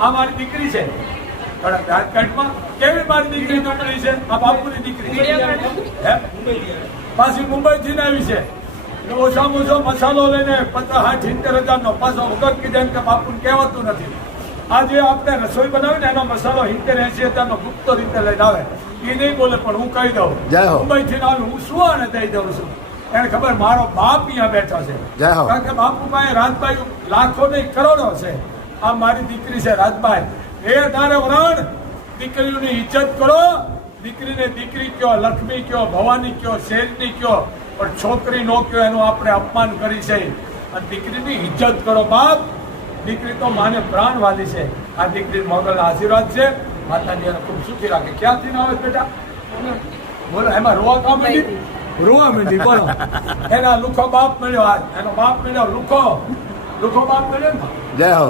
આ મારી દીકરી છે. પણ રાજકોટમાં કેવી મારી દીકરી ટુકડી છે? આ બાપુની દીકરી પાછી મુંબઈથી આવી છે. ઓછામાં ઓછો મસાલો લઈને 50-70,000 પાછો વગર કીધે કે બાપુને કહેવાતું નથી. આજે આપણે રસોઈ બનાવીને એનો મસાલો 70-80,000 ગુપ્ત રીતે લઈને આવે. એ નહીં બોલે પણ હું કહી દઉં મુંબઈથી આવી હું શું આને દઈ દઉં છું. એને ખબર મારો બાપ અહીંયા બેઠો છે. કારણ કે બાપુ પાસે રાજભાઈ લાખો નહીં કરોડો છે. આ મારી દીકરી છે રાજભાઈ. એ તારે વરણ દીકરીઓની ઇજ્જત કરો. દીકરીને દીકરી કયો, લક્ષ્મી કયો, ભવાની કયો, શેરની કયો, પણ છોકરી નો કયો એનું આપણે અપમાન કરી છે. અને દીકરીની ઇજ્જત કરો બાપ. દીકરી તો માને પ્રાણ વાલી છે. આ દીકરી મોગલના આશીર્વાદ છે. માતાજી એને ખૂબ સુખી રાખે. ક્યાંથી ના આવે બેટા? બોલો એમાં રોવા માંડી બોલો. એના લુખો બાપ મળ્યો. આજ એનો બાપ મળ્યો લુખો બાપ મળ્યો ને. જય હો.